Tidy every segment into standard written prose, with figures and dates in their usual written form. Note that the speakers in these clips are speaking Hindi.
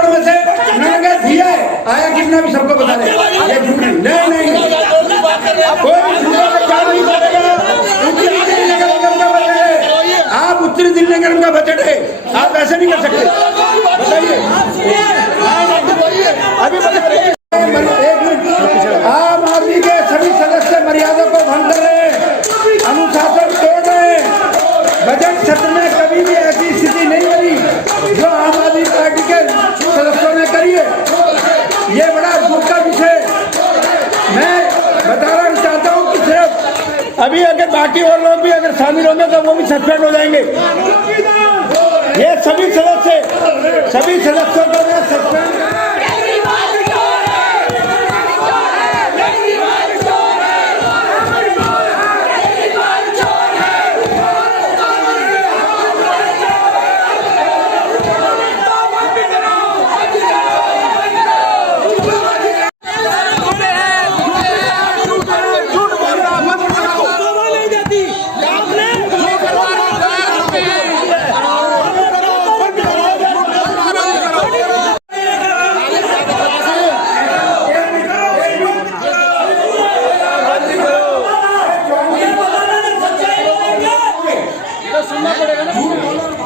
छत्तीसगढ़ में से नंगे धिया आया कितना भी सबको बता दे, ये झूठ नहीं कोई झूठों का क्या नहीं करेगा। आप उत्तरी दिल्ली निगम का बजट है, आप ऐसे नहीं कर सकते। बताइए अभी बताइए, आम आदमी के सभी सदस्य मर्यादा को भंग कर रहे हैं, अनुशासन तोड़ रहे हैं। बजट सत्र में कभी भी ऐसी स्थिति नहीं बनी जो आम आदमी पार्टी के सदस्यों ने करी है। ये बड़ा दुख का विषय। मैं बताना चाहता हूँ कि सिर्फ अभी अगर बाकी और लोग भी अगर शामिल होंगे तो वो भी सस्पेंड हो जाएंगे। ये सभी सदस्यों को मैं सस्पेंड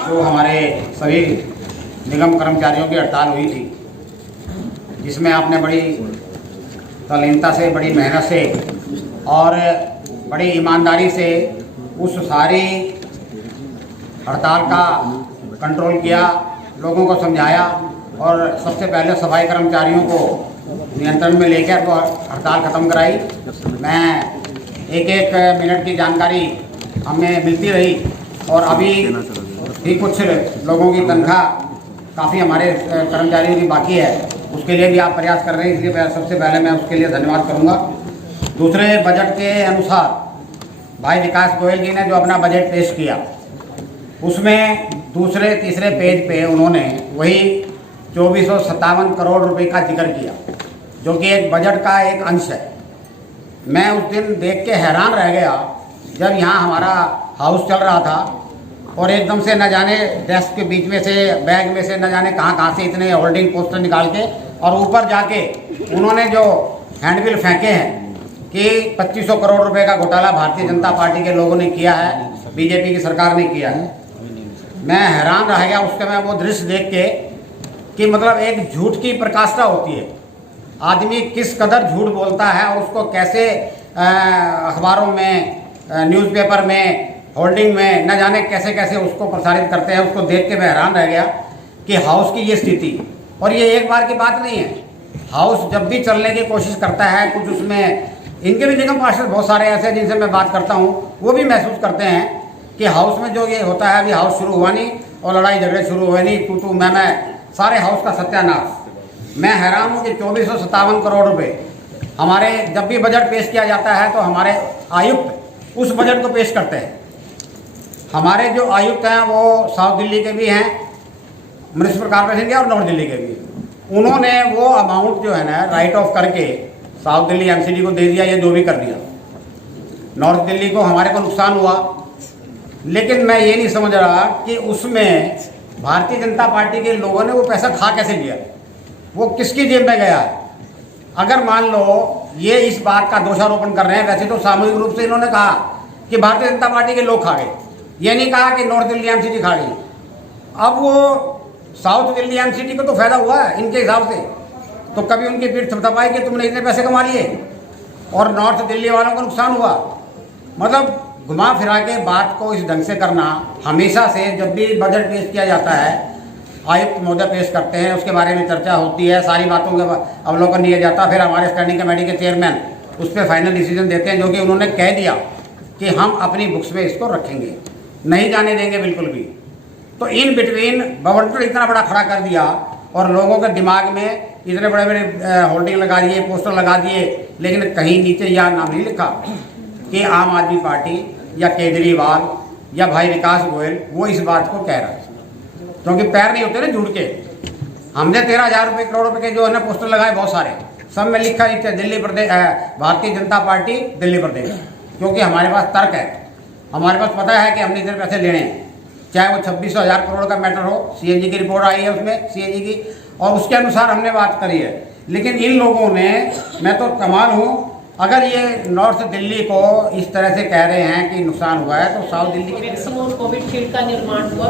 जो हमारे सभी निगम कर्मचारियों की हड़ताल हुई थी, जिसमें आपने बड़ी तल्लीनता से, बड़ी मेहनत से और बड़ी ईमानदारी से उस सारी हड़ताल का कंट्रोल किया, लोगों को समझाया और सबसे पहले सफाई कर्मचारियों को नियंत्रण में लेकर वो हड़ताल ख़त्म कराई। मैं एक एक मिनट की जानकारी हमें मिलती रही और अभी भी कुछ लोगों की तनख्वाह काफ़ी हमारे कर्मचारियों की बाकी है, उसके लिए भी आप प्रयास कर रहे हैं, इसलिए सबसे पहले मैं उसके लिए धन्यवाद करूंगा। दूसरे बजट के अनुसार भाई विकास गोयल जी ने जो अपना बजट पेश किया, उसमें दूसरे तीसरे पेज पे उन्होंने वही 2457 करोड़ रुपए का जिक्र किया, जो कि एक बजट का एक अंश है। मैं उस दिन देख के हैरान रह गया जब यहाँ हमारा हाउस चल रहा था और एकदम से न जाने डेस्क के बीच में से, बैग में से न जाने कहाँ से इतने होल्डिंग पोस्टर निकाल के और ऊपर जाके उन्होंने जो हैंडबिल फेंके हैं कि 2500 करोड़ रुपए का घोटाला भारतीय जनता पार्टी के लोगों ने किया है, बीजेपी की सरकार ने किया है। मैं हैरान रह गया उस समय वो दृश्य देख के कि मतलब एक झूठ की प्रकाष्ठा होती है, आदमी किस कदर झूठ बोलता है और उसको कैसे अखबारों में, न्यूज़पेपर में, होल्डिंग में न जाने कैसे कैसे उसको प्रसारित करते हैं। उसको देख के मैं हैरान रह गया कि हाउस की ये स्थिति, और ये एक बार की बात नहीं है। हाउस जब भी चलने की कोशिश करता है, कुछ उसमें इनके भी निगम पार्षद बहुत सारे ऐसे जिनसे मैं बात करता हूँ, वो भी महसूस करते हैं कि हाउस में जो ये होता है, अभी हाउस शुरू हुआ नहीं और लड़ाई झगड़े शुरू हुए नहीं, तू मैं सारे हाउस का सत्यानाश। मैं हैरान हूँ कि 2457 करोड़ रुपये हमारे जब भी बजट पेश किया जाता है तो हमारे आयुक्त उस बजट को पेश करते हैं। हमारे जो आयुक्त हैं वो साउथ दिल्ली के भी हैं, म्युनिसिपल कॉर्पोरेशन के, और नॉर्थ दिल्ली के भी। उन्होंने वो अमाउंट जो है ना राइट ऑफ करके साउथ दिल्ली एमसीडी को दे दिया, ये जो भी कर दिया। नॉर्थ दिल्ली को, हमारे को नुकसान हुआ, लेकिन मैं ये नहीं समझ रहा कि उसमें भारतीय जनता पार्टी के लोगों ने वो पैसा खा कैसे लिया, वो किसकी जेब में गया है। अगर मान लो ये इस बात का दोषारोपण कर रहे हैं, वैसे तो सामूहिक रूप से इन्होंने कहा कि भारतीय जनता पार्टी के लोग खा गए, ये नहीं कहा कि नॉर्थ दिल्ली एमसीडी खा गई। अब वो साउथ दिल्ली एमसीडी को तो फायदा हुआ है इनके हिसाब से, तो कभी उनकी पीठ थपथपाई कि तुमने इतने पैसे कमा लिए, और नॉर्थ दिल्ली वालों को नुकसान हुआ। मतलब घुमा फिरा के बात को इस ढंग से करना, हमेशा से जब भी बजट पेश किया जाता है, आयुक्त महोदय पेश करते हैं, उसके बारे में चर्चा होती है, सारी बातों का अवलोकन लिया जाता है, फिर हमारे स्टैंडिंग कमेटी के चेयरमैन उस पर फाइनल डिसीजन देते हैं, जो कि उन्होंने कह दिया कि हम अपनी बुक्स में इसको रखेंगे, नहीं जाने देंगे बिल्कुल भी। तो इन बिटवीन बवंडर इतना बड़ा खड़ा कर दिया और लोगों के दिमाग में इतने बड़े बड़े होल्डिंग लगा दिए, पोस्टर लगा दिए, लेकिन कहीं नीचे यह नाम नहीं लिखा कि आम आदमी पार्टी या केजरीवाल या भाई विकास गोयल वो इस बात को कह रहा है, क्योंकि पैर नहीं होते ना जुड़ के। हमने 13,000 रुपये करोड़ रुपए के जो है ना पोस्टर लगाए बहुत सारे, सब में लिखा नीचे दिल्ली प्रदेश, भारतीय जनता पार्टी दिल्ली प्रदेश, क्योंकि हमारे पास तर्क है, हमारे पास पता है कि हमने इतने पैसे लेने हैं, चाहे वो 26,000 करोड़ का मैटर हो। सीएजी की रिपोर्ट आई है उसमें, सीएजी की, और उसके अनुसार हमने बात करी है। लेकिन इन लोगों ने, मैं तो कमाल हूँ, अगर ये नॉर्थ दिल्ली को इस तरह से कह रहे हैं कि नुकसान हुआ है, तो साउथ दिल्ली की वैक्सीन और कोविशील्ड का निर्माण हुआ।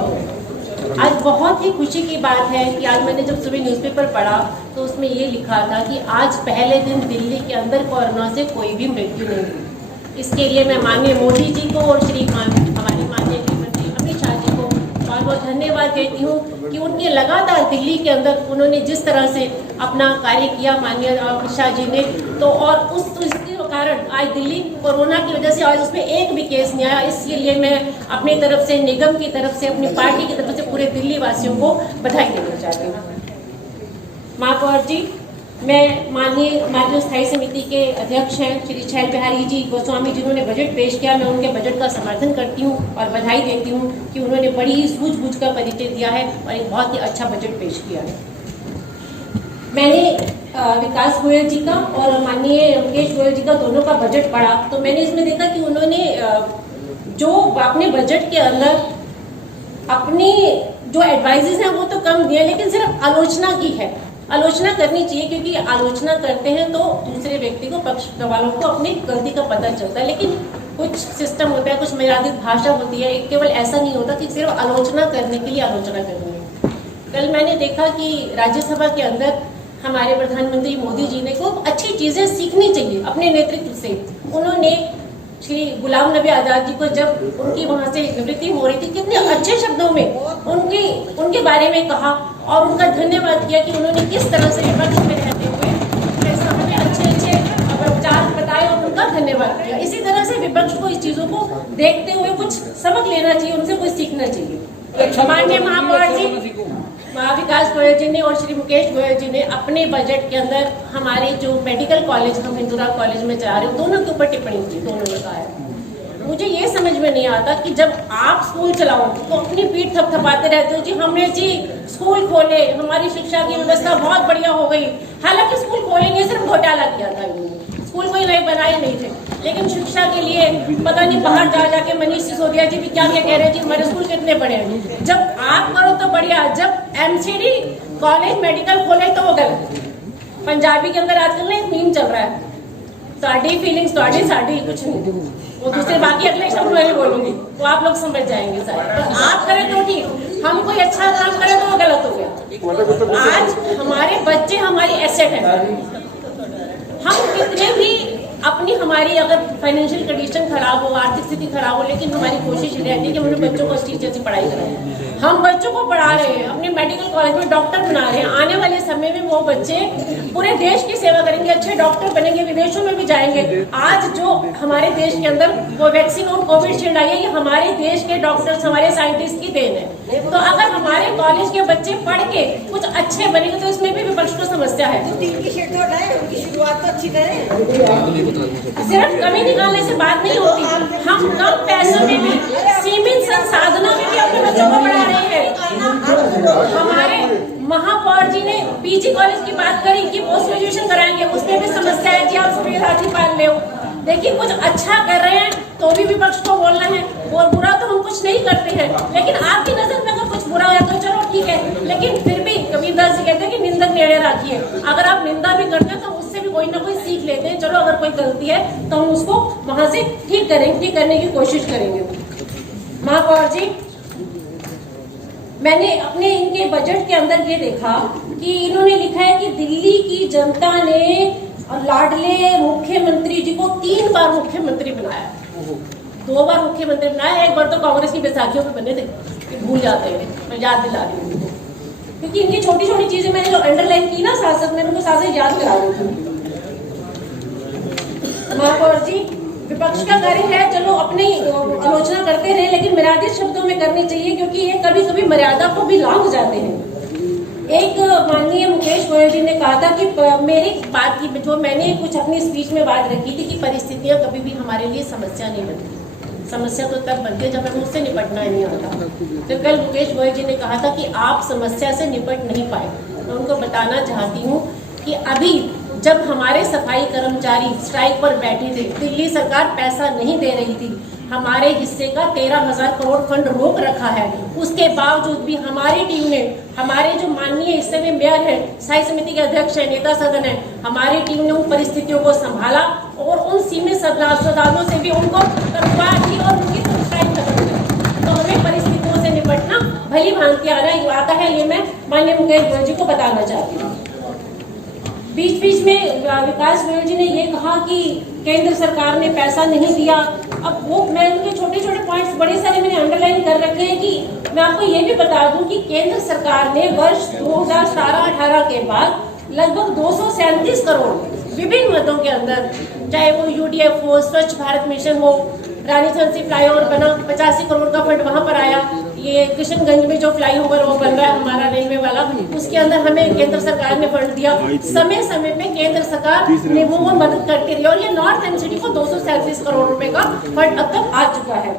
आज बहुत ही खुशी की बात है कि आज मैंने जब सुबह न्यूज़पेपर पढ़ा तो उसमें ये लिखा था कि आज पहले दिन दिल्ली के अंदर कोरोना से कोई भी मृत्यु नहीं हुई। इसके लिए मैं माननीय मोदी जी को और हमारे माननीय गृह मंत्री अमित शाह जी को बहुत बहुत धन्यवाद कहती हूँ कि उनके लगातार दिल्ली के अंदर उन्होंने जिस तरह से अपना कार्य किया माननीय अमित शाह जी ने, तो और उसके कारण आज दिल्ली कोरोना की वजह से आज उसमें एक भी केस नहीं आया। इसलिए मैं अपनी तरफ से, निगम की तरफ से, अपनी पार्टी की तरफ से पूरे दिल्ली वासियों को बधाई देना चाहती हूँ। महापौर जी, मैं माननीय स्थायी समिति के अध्यक्ष हैं श्री छैल बिहारी जी गोस्वामी जिन्होंने बजट पेश किया, मैं उनके बजट का समर्थन करती हूँ और बधाई देती हूँ कि उन्होंने बड़ी ही सूझबूझ का परिचय दिया है और एक बहुत ही अच्छा बजट पेश किया है। मैंने विकास गोयल जी का और माननीय मुकेश गोयल जी का दोनों का बजट पढ़ा, तो मैंने इसमें देखा कि उन्होंने जो अपने बजट के अंदर अपनी जो एडवाइजेस हैं वो तो कम दिए, लेकिन सिर्फ आलोचना की है। आलोचना करनी चाहिए क्योंकि आलोचना करते हैं तो दूसरे व्यक्ति को, पक्ष वालों को अपनी गलती का पता चलता है। लेकिन कुछ सिस्टम होता है, कुछ मर्यादित भाषा होती है, केवल ऐसा नहीं होता कि सिर्फ आलोचना करने के लिए आलोचना करनी है। कल मैंने देखा कि राज्यसभा के अंदर हमारे प्रधानमंत्री मोदी जी ने खूब अच्छी चीजें सीखनी चाहिए अपने नेतृत्व से। उन्होंने श्री गुलाम नबी आजाद जी को जब उनकी वहां से निवृत्ति हो रही थी, कितने अच्छे शब्दों में उनके बारे में कहा और उनका धन्यवाद किया कि उन्होंने किस तरह से विपक्ष में रहते हुए हमें अच्छे विचार बताए और उनका धन्यवाद किया। इसी तरह से विपक्ष को इस चीजों को देखते हुए कुछ सबक लेना चाहिए, उनसे कुछ सीखना चाहिए। माननीय महापौर जी विकास गोयल जी ने और श्री मुकेश गोयल जी ने अपने बजट के अंदर हमारे जो मेडिकल कॉलेज हम हिंदुरा कॉलेज में चला रहे हैं दोनों के ऊपर टिप्पणी की। दोनों ने कहा है, मुझे ये समझ में नहीं आता कि जब आप स्कूल चलाओ तो अपनी पीठ थपथपाते रहते हो जी हमने जी स्कूल खोले, हमारी शिक्षा की व्यवस्था बहुत बढ़िया हो गई। हालांकि स्कूल खोलेंगे सिर्फ घोटाला किया था, स्कूल कोई नए बनाए नहीं थे, लेकिन शिक्षा के लिए पता नहीं बाहर जा जाके मनीष सिसोदिया जी भी क्या क्या कह रहे थे हमारे स्कूल कितने बड़े हैं। जब आप करो तो बढ़िया, जब एमसीडी कॉलेज मेडिकल खोले तो वो गलत। पंजाबी के अंदर आजकल ना एक मीम चल रहा है, साड़ी फीलिंग्स साड़ी कुछ नहीं, वो दूसरे बाकी अगले शब्द में बोलूंगी तो आप लोग समझ जाएंगे सारे। तो आप करें तो ठीक, हम कोई अच्छा काम करें तो वो गलत हो गया। आज हमारे बच्चे हमारी एसेट है, हम कितने भी अपनी हमारी अगर फाइनेंशियल कंडीशन खराब हो, आर्थिक स्थिति खराब हो, लेकिन हमारी कोशिश रहती है कि हम अपने बच्चों को अच्छी अच्छी पढ़ाई कराएं। हम बच्चों को पढ़ा रहे हैं, अपने मेडिकल कॉलेज में डॉक्टर बना रहे हैं। आने वाले समय में वो बच्चे पूरे देश की सेवा करेंगे, अच्छे डॉक्टर बनेंगे, विदेशों में भी जाएंगे। आज जो हमारे देश के अंदर वो वैक्सीन और कोविशील्ड आई है, ये हमारे देश के डॉक्टर्स, हमारे साइंटिस्ट की देन है। तो अगर हमारे कॉलेज के बच्चे पढ़ के कुछ अच्छे बनेंगे तो इसमें भी विपक्ष को समस्या है। शुरुआत तो अच्छी करें, सिर्फ कमी निकालने से बात नहीं होती, हम कम पैसों में भी, सीमित संसाधनों में भी अपने बच्चों को पढ़ा रहे हैं। हमारे महापौर जी ने पीजी कॉलेज की बात करी कि पोस्ट ग्रेजुएशन कराएंगे, उसमें भी समस्या है जी, आप सुप्रीम राठी पाल ले। देखिए कुछ अच्छा कर रहे हैं तो भी विपक्ष को बोलना है, और बुरा तो हम कुछ नहीं करते हैं, लेकिन आपकी नजर में अगर कुछ बुरा है तो चलो ठीक है, लेकिन फिर भी कबीरदास जी कहते हैं कि निंदक नेड़े रखिए। अगर आप निंदा भी करते हैं तो उससे भी कोई ना कोई सीख लेते हैं। चलो अगर कोई गलती है तो हम उसको वहां से ठीक करने की कोशिश करेंगे। महापौर जी, मैंने अपने इनके बजट के अंदर ये देखा कि इन्होंने लिखा है कि दिल्ली की जनता ने लाडले मुख्यमंत्री जी को 3 बार मुख्यमंत्री बनाया, 2 बार मुख्यमंत्री बनाया, एक बार तो कांग्रेस की बैसाखियों पे बने थे, भूल जाते हैं, मैं याद दिला रही हूँ क्योंकि इनकी छोटी छोटी चीजें मैंने जो अंडरलाइन की ना सांसद, मैंने उनको सांसद याद करा रही थी। महापौर जी, विपक्ष का कार्य है चलो अपनी आलोचना करते रहे, लेकिन मर्यादित शब्दों में करनी चाहिए क्योंकि ये कभी कभी मर्यादा को भी लांघ जाते हैं। एक माननीय मुकेश गोयल जी ने कहा था कि मेरी बात की जो मैंने कुछ अपनी स्पीच में बात रखी थी कि परिस्थितियां कभी भी हमारे लिए समस्या नहीं बनती, समस्या तो तब बनती है जब हमें उससे निपटना ही नहीं आता। तो कल मुकेश गोयल जी ने कहा था कि आप समस्या से निपट नहीं पाए। मैं उनको बताना चाहती हूँ कि अभी जब हमारे सफाई कर्मचारी स्ट्राइक पर बैठे थे, दिल्ली सरकार पैसा नहीं दे रही थी, हमारे हिस्से का 13,000 करोड़ फंड रोक रखा है। उसके बावजूद भी हमारी टीम ने, हमारे जो माननीय हिस्से में मेयर है, स्थायी समिति के अध्यक्ष है, नेता सदन है, हमारी टीम ने उन परिस्थितियों को संभाला और उन सीमित संसाधनों से भी उनको तत्काल की और उनकी समस्याएं खत्म की। तो हमें परिस्थितियों से निपटना भली भांति आता है, ये मैं माननीय मुकेश गोयल जी को बताना चाहती हूँ। बीच बीच में विकास गोयल जी ने ये कहा कि केंद्र सरकार ने पैसा नहीं दिया। अब वो मैं उनके छोटे छोटे पॉइंट्स बड़े सारे मैंने अंडरलाइन कर रखे हैं कि मैं आपको ये भी बता दूं कि केंद्र सरकार ने वर्ष 2017-18 के बाद लगभग 237 करोड़ विभिन्न मदों के अंदर, चाहे वो यूडीएफ हो, स्वच्छ भारत मिशन हो, रानी झांसी फ्लाईओवर बना, 85 करोड़ का फंड वहां पर आया। ये किशनगंज में जो फ्लाईओवर वो बन रहा है हमारा रेलवे वाला, उसके अंदर हमें केंद्र सरकार ने फंड दिया। समय समय पे केंद्र सरकार ने वो मदद करती रही और ये नॉर्थ एमसीडी को 237 करोड़ रुपए का फंड अब तक आ चुका है।